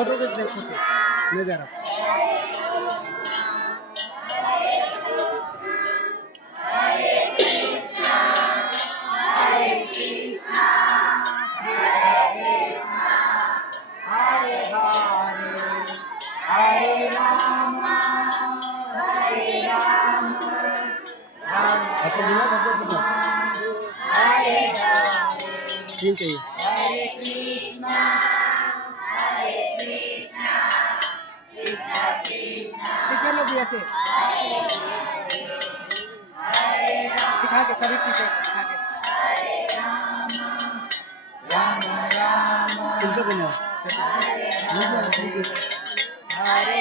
फोटो खींच दे फोटो नजारा आपको बिना फोटो खींचा तीन चाहिए टीचर लोग भी ऐसे दिखा के सभी टीचर दिखा के किसको बना हरे